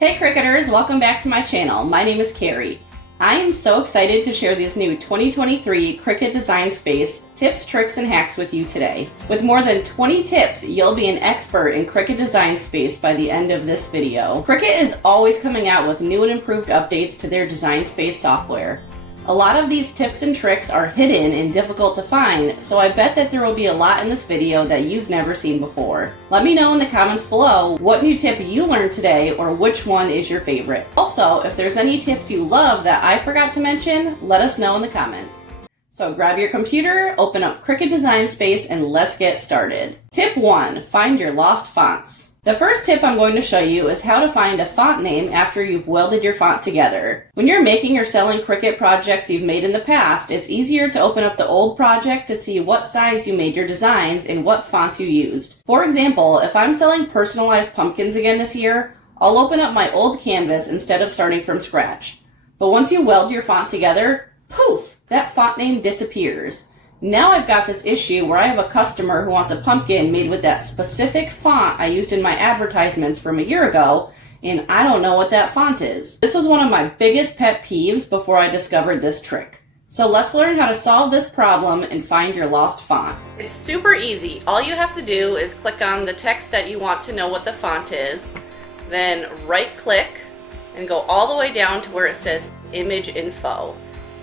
Hey Cricketers, welcome back to my channel. My name is Kerri. I am so excited to share these new 2023 Cricut Design Space tips, tricks, and hacks with you today. With more than 20 tips, you'll be an expert in Cricut Design Space by the end of this video. Cricut is always coming out with new and improved updates to their Design Space software. A lot of these tips and tricks are hidden and difficult to find, so I bet that there will be a lot in this video that you've never seen before. Let me know in the comments below what new tip you learned today or which one is your favorite. Also, if there's any tips you love that I forgot to mention, let us know in the comments. So grab your computer, open up Cricut Design Space, and let's get started. Tip 1. Find your lost fonts. The first tip I'm going to show you is how to find a font name after you've welded your font together. When you're making or selling Cricut projects you've made in the past, it's easier to open up the old project to see what size you made your designs and what fonts you used. For example, if I'm selling personalized pumpkins again this year, I'll open up my old canvas instead of starting from scratch. But once you weld your font together, poof, that font name disappears. Now I've got this issue where I have a customer who wants a pumpkin made with that specific font I used in my advertisements from a year ago, and I don't know what that font is. This was one of my biggest pet peeves before I discovered this trick. So let's learn how to solve this problem and find your lost font. It's super easy. All you have to do is click on the text that you want to know what the font is, then right click and go all the way down to where it says Image Info.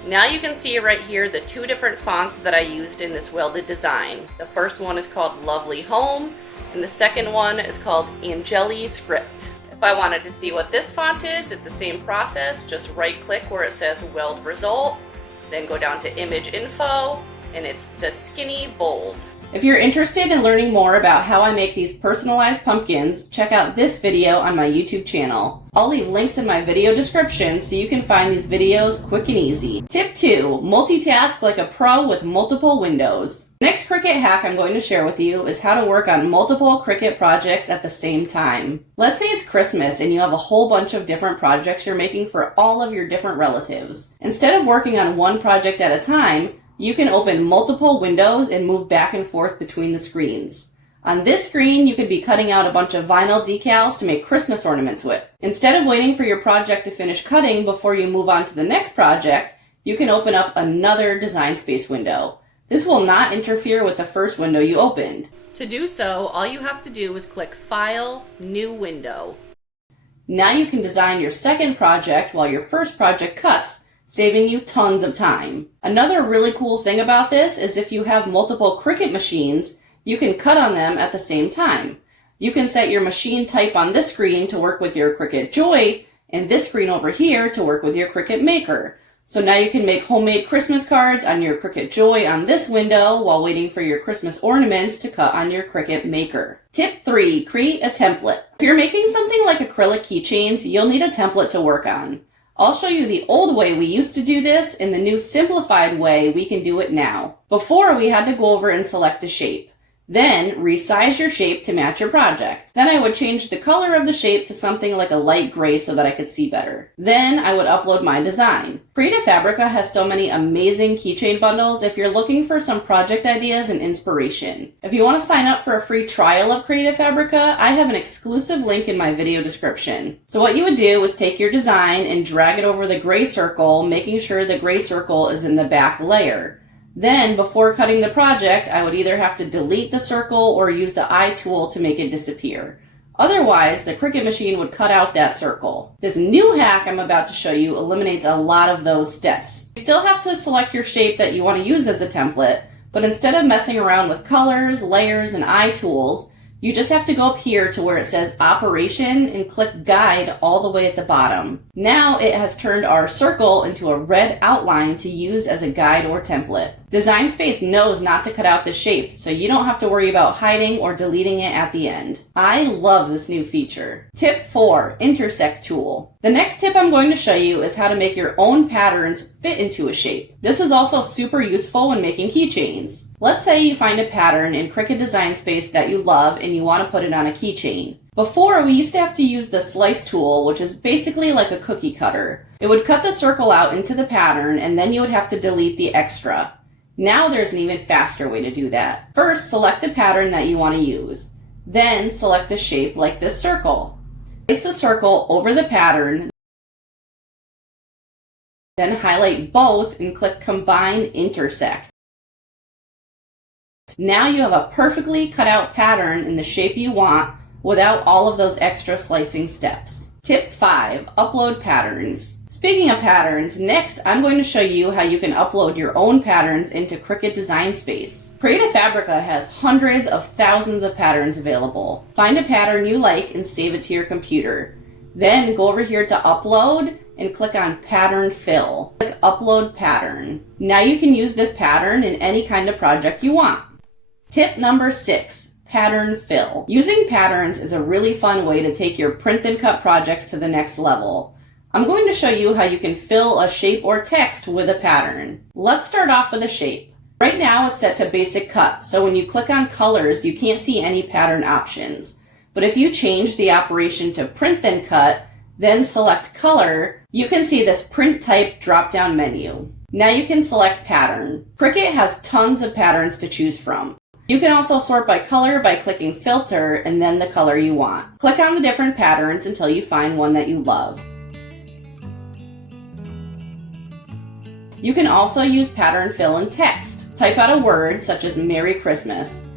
Now you can see right here the two different fonts that I used in this welded design. The first one is called Lovely Home, and the second one is called Angeli Script. If I wanted to see what this font is, it's the same process. Just right click where it says Weld Result, then go down to Image Info, and it's the Skinny Bold. If you're interested in learning more about how I make these personalized pumpkins, check out this video on my YouTube channel. I'll leave links in my video description so you can find these videos quick and easy. Tip 2. Multitask like a pro with multiple windows. Next Cricut hack I'm going to share with you is how to work on multiple Cricut projects at the same time. Let's say it's Christmas and you have a whole bunch of different projects you're making for all of your different relatives. Instead of working on one project at a time, you can open multiple windows and move back and forth between the screens. On this screen, you could be cutting out a bunch of vinyl decals to make Christmas ornaments with. Instead of waiting for your project to finish cutting before you move on to the next project, you can open up another Design Space window. This will not interfere with the first window you opened. To do so, all you have to do is click File, New Window. Now you can design your second project while your first project cuts, saving you tons of time. Another really cool thing about this is if you have multiple Cricut machines, you can cut on them at the same time. You can set your machine type on this screen to work with your Cricut Joy, and this screen over here to work with your Cricut Maker. So now you can make homemade Christmas cards on your Cricut Joy on this window while waiting for your Christmas ornaments to cut on your Cricut Maker. Tip 3. Create a template. If you're making something like acrylic keychains, you'll need a template to work on. I'll show you the old way we used to do this and the new simplified way we can do it now. Before, we had to go over and select a shape. Then, resize your shape to match your project. Then I would change the color of the shape to something like a light gray so that I could see better. Then I would upload my design. Creative Fabrica has so many amazing keychain bundles if you're looking for some project ideas and inspiration. If you want to sign up for a free trial of Creative Fabrica, I have an exclusive link in my video description. So what you would do is take your design and drag it over the gray circle, making sure the gray circle is in the back layer. Then, before cutting the project, I would either have to delete the circle or use the eye tool to make it disappear. Otherwise, the Cricut machine would cut out that circle. This new hack I'm about to show you eliminates a lot of those steps. You still have to select your shape that you want to use as a template, but instead of messing around with colors, layers, and eye tools, you just have to go up here to where it says Operation and click Guide all the way at the bottom. Now it has turned our circle into a red outline to use as a guide or template. Design Space knows not to cut out the shape, so you don't have to worry about hiding or deleting it at the end. I love this new feature. Tip 4. Intersect tool. The next tip I'm going to show you is how to make your own patterns fit into a shape. This is also super useful when making keychains. Let's say you find a pattern in Cricut Design Space that you love and you want to put it on a keychain. Before, we used to have to use the slice tool, which is basically like a cookie cutter. It would cut the circle out into the pattern and then you would have to delete the extra. Now there's an even faster way to do that. First, select the pattern that you want to use. Then select a shape like this circle. Place the circle over the pattern, then highlight both and click Combine Intersect. Now you have a perfectly cut out pattern in the shape you want without all of those extra slicing steps. Tip 5, upload patterns. Speaking of patterns, next I'm going to show you how you can upload your own patterns into Cricut Design Space. Creative Fabrica has hundreds of thousands of patterns available. Find a pattern you like and save it to your computer. Then go over here to Upload and click on Pattern Fill. Click Upload Pattern. Now you can use this pattern in any kind of project you want. Tip number 6, pattern fill. Using patterns is a really fun way to take your print and cut projects to the next level. I'm going to show you how you can fill a shape or text with a pattern. Let's start off with a shape. Right now it's set to basic cut, so when you click on colors, you can't see any pattern options. But if you change the operation to print and cut, then select color, you can see this print type drop-down menu. Now you can select pattern. Cricut has tons of patterns to choose from. You can also sort by color by clicking filter and then the color you want. Click on the different patterns until you find one that you love. You can also use pattern fill in text. Type out a word such as Merry Christmas.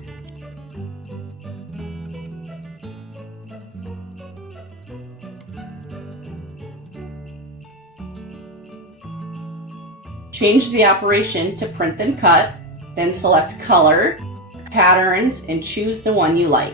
Change the operation to print and cut, then select color, patterns, and choose the one you like.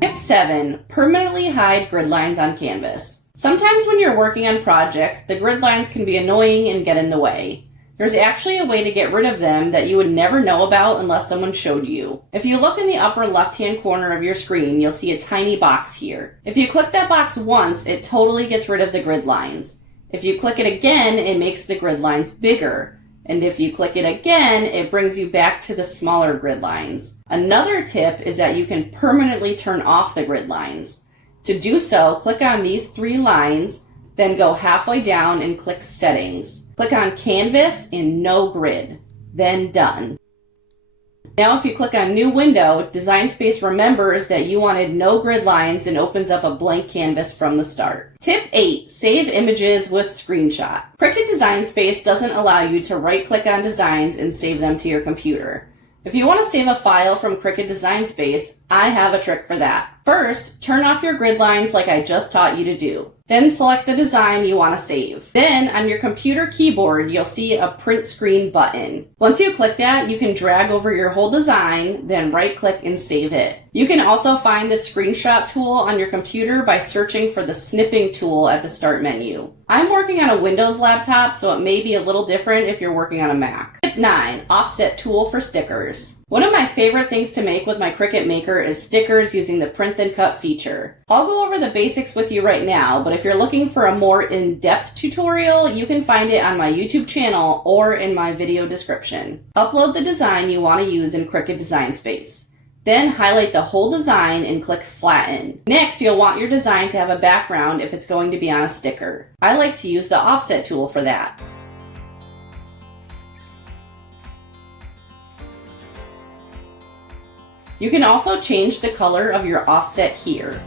Tip 7, permanently hide grid lines on canvas. Sometimes when you're working on projects, the grid lines can be annoying and get in the way. There's actually a way to get rid of them that you would never know about unless someone showed you. If you look in the upper left-hand corner of your screen, you'll see a tiny box here. If you click that box once, it totally gets rid of the grid lines. If you click it again, it makes the grid lines bigger. And if you click it again, it brings you back to the smaller grid lines. Another tip is that you can permanently turn off the grid lines. To do so, click on these 3 lines, then go halfway down and click Settings. Click on Canvas and No Grid, then Done. Now if you click on New Window, Design Space remembers that you wanted no grid lines and opens up a blank canvas from the start. Tip 8, save images with screenshot. Cricut Design Space doesn't allow you to right-click on designs and save them to your computer. If you want to save a file from Cricut Design Space, I have a trick for that. First, turn off your grid lines like I just taught you to do. Then select the design you want to save. Then on your computer keyboard, you'll see a print screen button. Once you click that, you can drag over your whole design, then right-click and save it. You can also find the screenshot tool on your computer by searching for the snipping tool at the start menu. I'm working on a Windows laptop, so it may be a little different if you're working on a Mac. Tip 9, offset tool for stickers. One of my favorite things to make with my Cricut Maker is stickers using the print and cut feature. I'll go over the basics with you right now, but if you're looking for a more in-depth tutorial, you can find it on my YouTube channel or in my video description. Upload the design you want to use in Cricut Design Space. Then highlight the whole design and click Flatten. Next, you'll want your design to have a background if it's going to be on a sticker. I like to use the offset tool for that. You can also change the color of your offset here.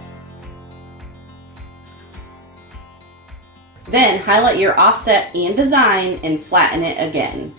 Then highlight your offset and design and flatten it again.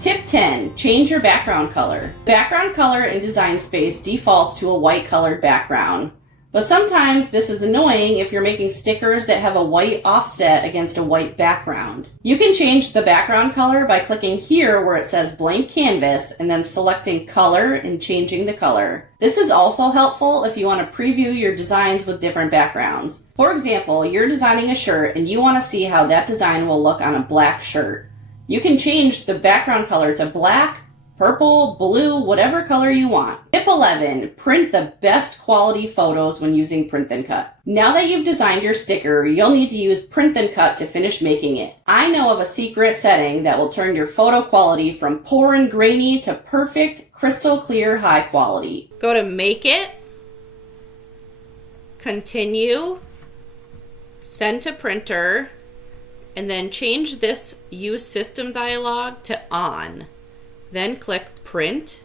Tip 10, change your background color. Background color in Design Space defaults to a white colored background. But sometimes this is annoying if you're making stickers that have a white offset against a white background. You can change the background color by clicking here where it says blank canvas and then selecting color and changing the color. This is also helpful if you want to preview your designs with different backgrounds. For example, you're designing a shirt and you want to see how that design will look on a black shirt. You can change the background color to black, purple, blue, whatever color you want. Tip 11, print the best quality photos when using print and cut. Now that you've designed your sticker, you'll need to use print and cut to finish making it. I know of a secret setting that will turn your photo quality from poor and grainy to perfect, crystal clear, high quality. Go to Make It, Continue, Send to Printer, and then change this Use System dialog to On. Then click Print,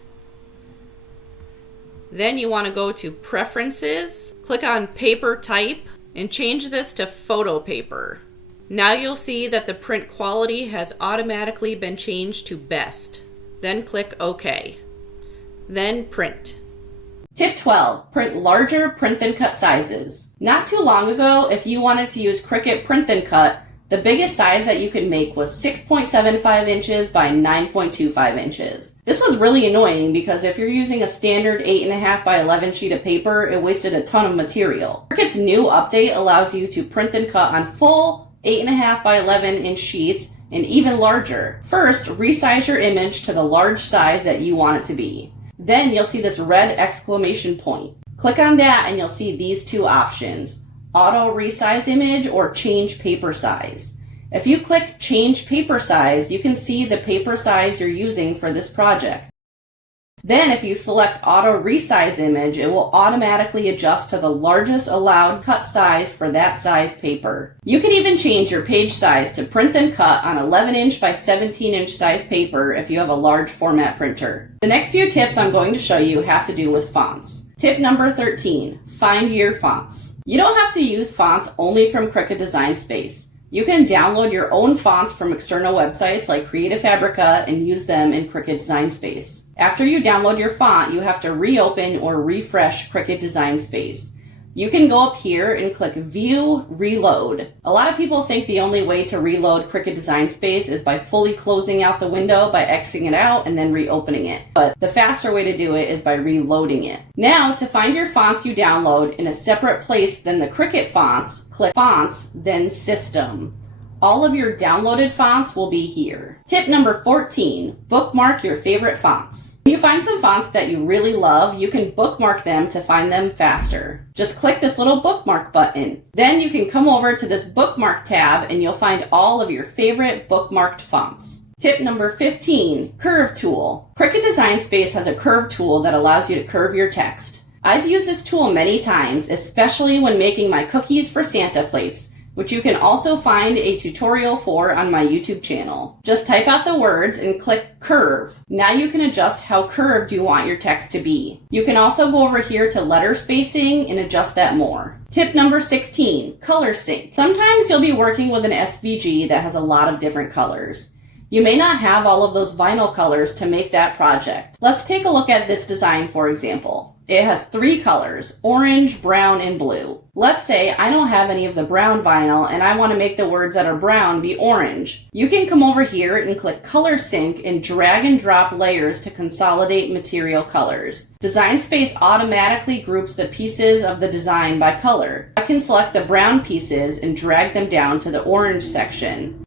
Then you want to go to Preferences, click on Paper Type, and change this to photo paper. Now you'll see that the print quality has automatically been changed to best. Then click OK. Then print. Tip 12. Print larger print than cut sizes. Not too long ago, if you wanted to use Cricut Print than Cut, the biggest size that you could make was 6.75 inches by 9.25 inches. This was really annoying because if you're using a standard 8.5 by 11 sheet of paper, it wasted a ton of material. Cricut's new update allows you to print and cut on full 8.5 by 11 inch sheets and even larger. First, resize your image to the large size that you want it to be. Then you'll see this red exclamation point. Click on that and you'll see these two options. Auto resize image or change paper size. If you click change paper size, you can see the paper size you're using for this project. Then if you select auto resize image, it will automatically adjust to the largest allowed cut size for that size paper. You can even change your page size to print and cut on 11 inch by 17 inch size paper if you have a large format printer. The next few tips I'm going to show you have to do with fonts. Tip number 13, find your fonts. You don't have to use fonts only from Cricut Design Space. You can download your own fonts from external websites like Creative Fabrica and use them in Cricut Design Space. After you download your font, you have to reopen or refresh Cricut Design Space. You can go up here and click View, Reload. A lot of people think the only way to reload Cricut Design Space is by fully closing out the window by Xing it out and then reopening it. But the faster way to do it is by reloading it. Now, to find your fonts you download in a separate place than the Cricut fonts, click Fonts, then System. All of your downloaded fonts will be here. Tip number 14, bookmark your favorite fonts. When you find some fonts that you really love, you can bookmark them to find them faster. Just click this little bookmark button. Then you can come over to this bookmark tab and you'll find all of your favorite bookmarked fonts. Tip number 15, curve tool. Cricut Design Space has a curve tool that allows you to curve your text. I've used this tool many times, especially when making my cookies for Santa plates, which you can also find a tutorial for on my YouTube channel. Just type out the words and click Curve. Now you can adjust how curved you want your text to be. You can also go over here to letter spacing and adjust that more. Tip number 16, color sync. Sometimes you'll be working with an SVG that has a lot of different colors. You may not have all of those vinyl colors to make that project. Let's take a look at this design for example. It has 3 colors, orange, brown, and blue. Let's say I don't have any of the brown vinyl and I want to make the words that are brown be orange. You can come over here and click Color Sync and drag and drop layers to consolidate material colors. Design Space automatically groups the pieces of the design by color. I can select the brown pieces and drag them down to the orange section.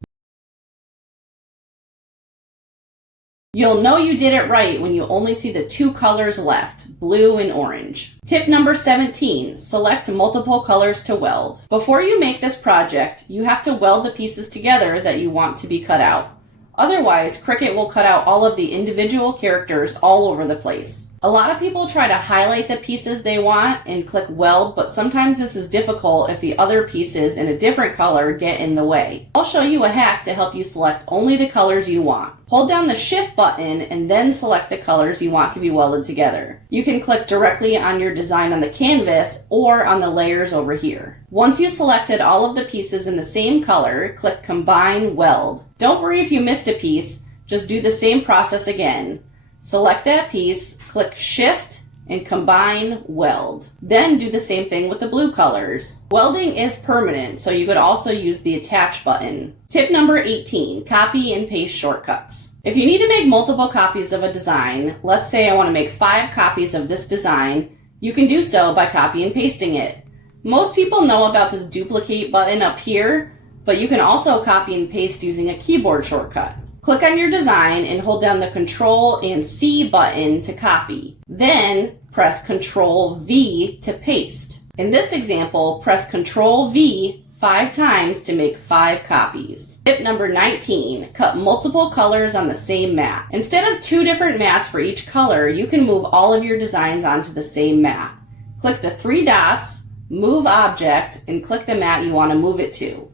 You'll know you did it right when you only see the 2 colors left, blue and orange. Tip number 17, select multiple colors to weld. Before you make this project, you have to weld the pieces together that you want to be cut out. Otherwise, Cricut will cut out all of the individual characters all over the place. A lot of people try to highlight the pieces they want and click weld, but sometimes this is difficult if the other pieces in a different color get in the way. I'll show you a hack to help you select only the colors you want. Hold down the Shift button and then select the colors you want to be welded together. You can click directly on your design on the canvas or on the layers over here. Once you selected all of the pieces in the same color, click Combine Weld. Don't worry if you missed a piece, just do the same process again. Select that piece, click Shift, and Combine Weld. Then do the same thing with the blue colors. Welding is permanent, so you could also use the Attach button. Tip number 18, copy and paste shortcuts. If you need to make multiple copies of a design, let's say I want to make 5 copies of this design, you can do so by copy and pasting it. Most people know about this duplicate button up here, but you can also copy and paste using a keyboard shortcut. Click on your design and hold down the Ctrl and C button to copy. Then press Ctrl V to paste. In this example, press Ctrl V 5 times to make 5 copies. Tip number 19, cut multiple colors on the same mat. Instead of 2 different mats for each color, you can move all of your designs onto the same mat. Click the 3 dots, Move Object, and click the mat you want to move it to.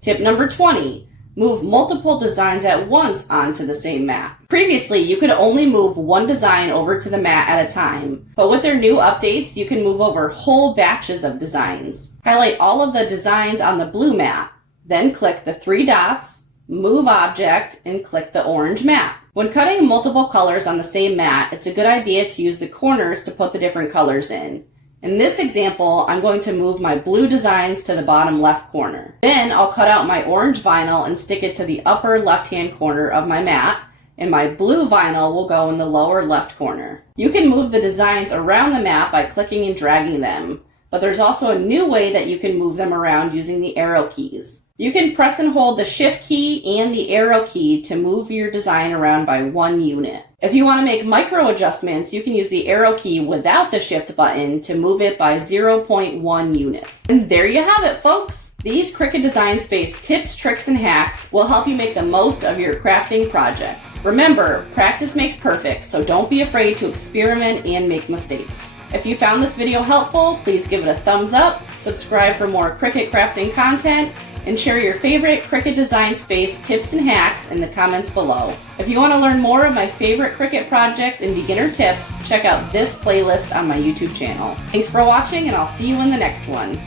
Tip number 20, move multiple designs at once onto the same mat. Previously, you could only move one design over to the mat at a time, but with their new updates, you can move over whole batches of designs. Highlight all of the designs on the blue mat, then click the three dots, move object, and click the orange mat. When cutting multiple colors on the same mat, it's a good idea to use the corners to put the different colors in. In this example, I'm going to move my blue designs to the bottom left corner. Then I'll cut out my orange vinyl and stick it to the upper left-hand corner of my mat, and my blue vinyl will go in the lower left corner. You can move the designs around the mat by clicking and dragging them, but there's also a new way that you can move them around using the arrow keys. You can press and hold the Shift key and the arrow key to move your design around by one unit. If you want to make micro adjustments, you can use the arrow key without the Shift button to move it by 0.1 units. And there you have it, folks! These Cricut Design Space tips, tricks, and hacks will help you make the most of your crafting projects. Remember, practice makes perfect, so don't be afraid to experiment and make mistakes. If you found this video helpful, please give it a thumbs up, subscribe for more Cricut crafting content, and share your favorite Cricut Design Space tips and hacks in the comments below. If you want to learn more of my favorite Cricut projects and beginner tips, check out this playlist on my YouTube channel. Thanks for watching, and I'll see you in the next one.